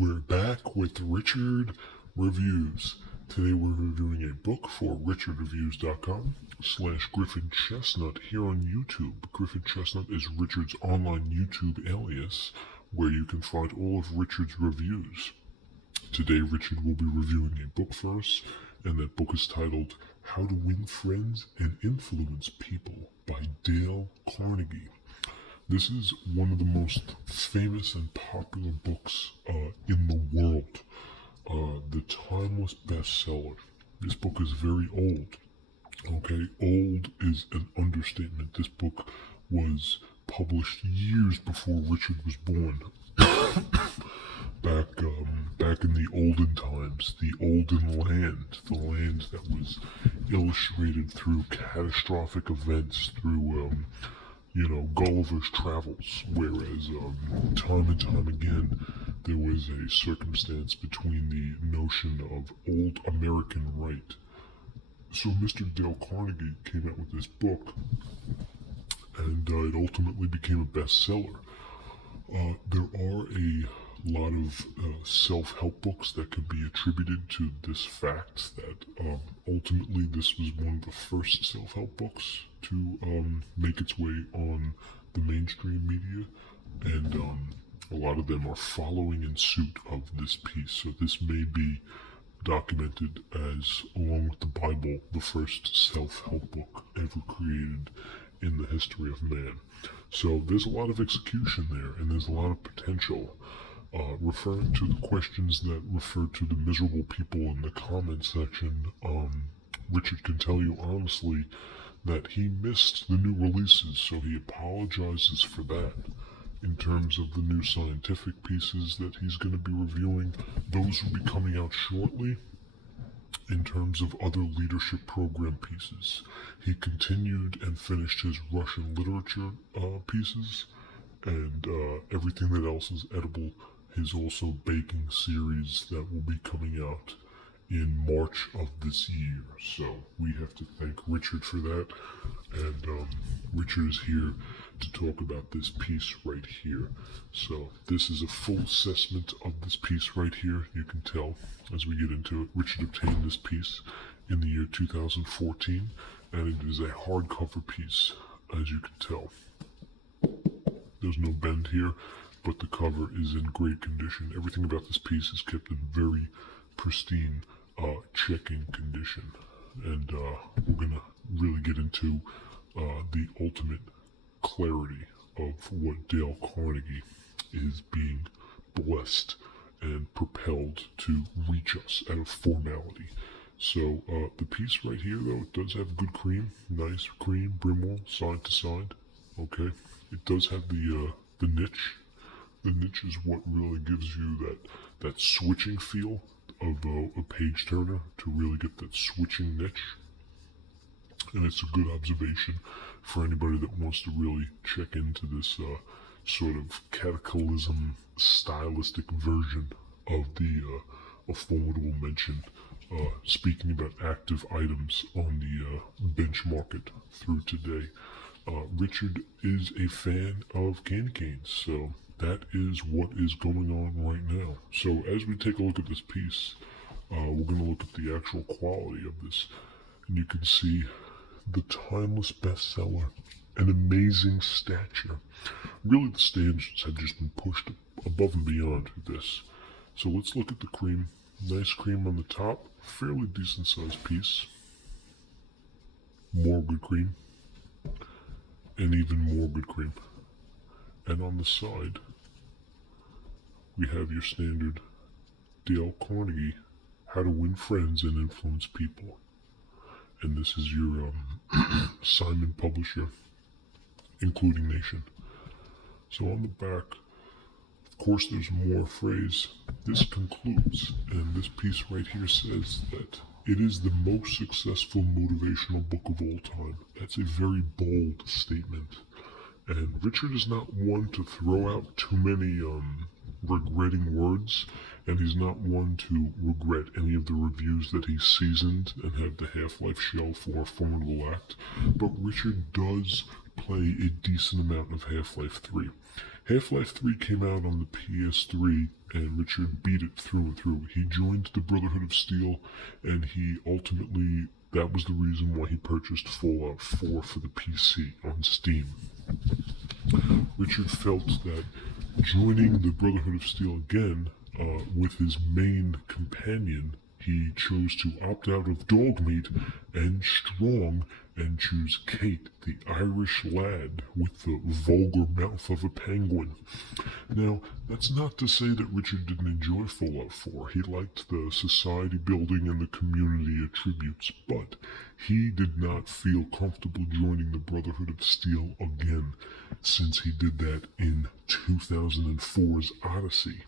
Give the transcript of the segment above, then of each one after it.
We're back with Richard Reviews. Today we're reviewing a book for richardreviews.com/Griffin Chestnut here on YouTube. Griffin Chestnut is Richard's online YouTube alias where you can find all of Richard's reviews. Today Richard will be reviewing a book for us, and that book is titled How to Win Friends and Influence People by Dale Carnegie. This is one of the most famous and popular books in the world. The timeless bestseller. This book is very old. Okay, old is an understatement. This book was published years before Richard was born. Back in the olden times, the olden land, the land that was illustrated through catastrophic events, through Gulliver's Travels, whereas time and time again there was a circumstance between the notion of old American right. So Mr. Dale Carnegie came out with this book, and it ultimately became a bestseller. There are a lot of self-help books that can be attributed to this fact that ultimately this was one of the first self-help books to make its way on the mainstream media, and a lot of them are following in suit of this piece. So this may be documented as, along with the Bible, the first self-help book ever created in the history of man. So there's a lot of execution there, and there's a lot of potential. Referring to the questions that refer to the miserable people in the comment section, Richard can tell you honestly that he missed the new releases, so he apologizes for that. In terms of the new scientific pieces that he's going to be reviewing, those will be coming out shortly. In terms of other leadership program pieces, he continued and finished his Russian literature pieces, and everything that else is edible. His also baking series that will be coming out in March of this year. So we have to thank Richard for that, and Richard is here to talk about this piece right here. So this is a full assessment of this piece right here. You can tell as we get into it. Richard obtained this piece in the year 2014, and it is a hardcover piece, as you can tell. There's no bend here, but the cover is in great condition. Everything about this piece is kept in very pristine checking condition, and we're gonna really get into the ultimate clarity of what Dale Carnegie is being blessed and propelled to reach us out of formality. So the piece right here, though, it does have good cream, nice cream, brimwall, side to side. Okay, it does have the niche. The niche is what really gives you that switching feel of a page turner, to really get that switching niche. And it's a good observation for anybody that wants to really check into this sort of cataclysm stylistic version of the a formidable mention, speaking about active items on the bench market through today. Richard is a fan of candy canes, so that is what is going on right now. So as we take a look at this piece, we're going to look at the actual quality of this, and you can see the timeless bestseller, an amazing stature. Really, the standards have just been pushed above and beyond this. So let's look at the cream. Nice cream on the top, fairly decent sized piece. More good cream, and even more good cream. And on the side, we have your standard Dale Carnegie, How to Win Friends and Influence People. And this is your Simon publisher, including Nation. So on the back, of course, there's more phrase. This concludes, and this piece right here says that it is the most successful motivational book of all time. That's a very bold statement. And Richard is not one to throw out too many regretting words, and he's not one to regret any of the reviews that he's seasoned and had the Half-Life shell for Formidable Act. But Richard does play a decent amount of Half-Life 3. Half-Life 3 came out on the PS3, and Richard beat it through and through. He joined the Brotherhood of Steel, and he ultimately, that was the reason why he purchased Fallout 4 for the PC on Steam. Richard felt that joining the Brotherhood of Steel again, with his main companion, he chose to opt out of Dogmeat and Strong and choose Kate, the Irish lad with the vulgar mouth of a penguin. Now, that's not to say that Richard didn't enjoy Fallout 4. He liked the society building and the community attributes, but he did not feel comfortable joining the Brotherhood of Steel again, since he did that in 2004's Odyssey.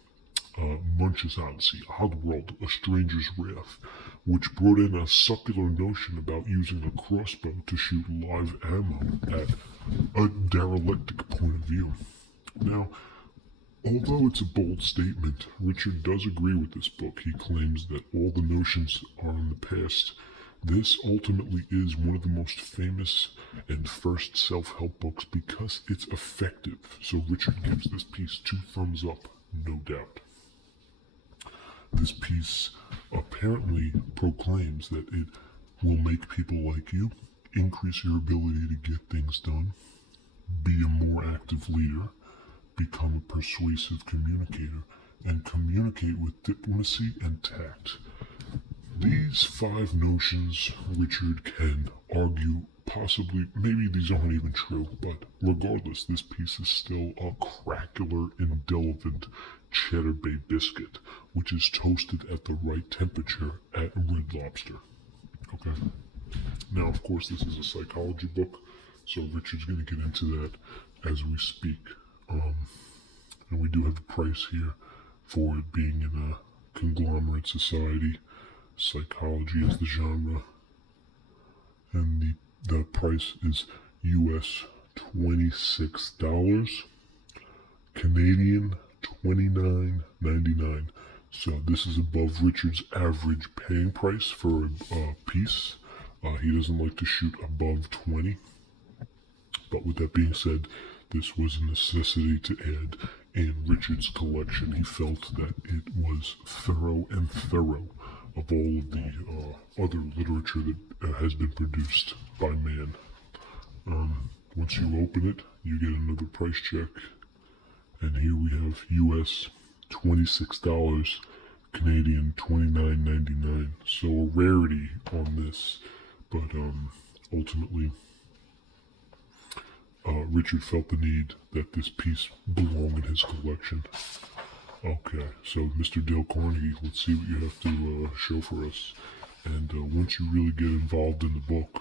Munch's Odyssey, Oddworld, A Stranger's Wrath, which brought in a succulent notion about using a crossbow to shoot live ammo at a derelict point of view. Now, although it's a bold statement, Richard does agree with this book. He claims that all the notions are in the past. This ultimately is one of the most famous and first self-help books because it's effective. So Richard gives this piece 2 thumbs up, no doubt. This piece apparently proclaims that it will make people like you, increase your ability to get things done, be a more active leader, become a persuasive communicator, and communicate with diplomacy and tact. These 5 notions, Richard can argue, possibly, maybe these aren't even true, but regardless, this piece is still a crackler, indulgent Cheddar Bay biscuit, which is toasted at the right temperature at Red Lobster. Okay? Now, of course, this is a psychology book, so Richard's going to get into that as we speak. And we do have a price here for it being in a conglomerate society. Psychology is the genre, and the price is US $26, Canadian $29.99. So this is above Richard's average paying price for a piece. He doesn't like to shoot above 20. But with that being said, this was a necessity to add in Richard's collection. He felt that it was thorough of all of the other literature that has been produced by man. Once you open it, you get another price check. And here we have US $26, Canadian $29.99. So a rarity on this, but ultimately Richard felt the need that this piece belong in his collection. Okay, so Mr. Dale Carnegie, let's see what you have to show for us. And once you really get involved in the book,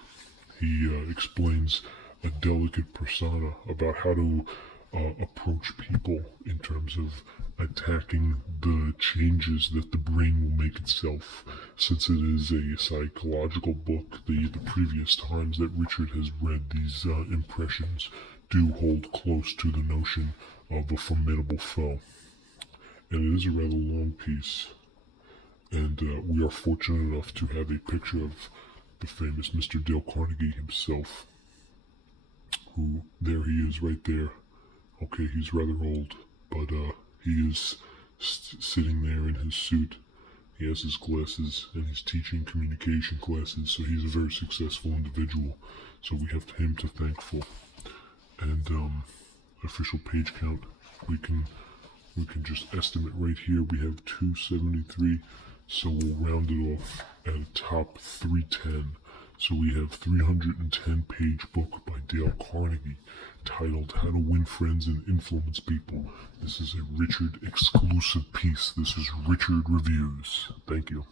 he explains a delicate persona about how to approach people in terms of attacking the changes that the brain will make itself. Since it is a psychological book, the previous times that Richard has read these impressions do hold close to the notion of a formidable foe. And it is a rather long piece, and we are fortunate enough to have a picture of the famous Mr. Dale Carnegie himself, who, there he is right there. Okay, he's rather old, but he is sitting there in his suit. He has his glasses, and he's teaching communication classes, so he's a very successful individual. So we have him to thank for. And official page count, we can just estimate right here. We have 273, so we'll round it off at a top 310. So we have 310-page book by Dale Carnegie titled How to Win Friends and Influence People. This is a Richard exclusive piece. This is Richard Reviews. Thank you.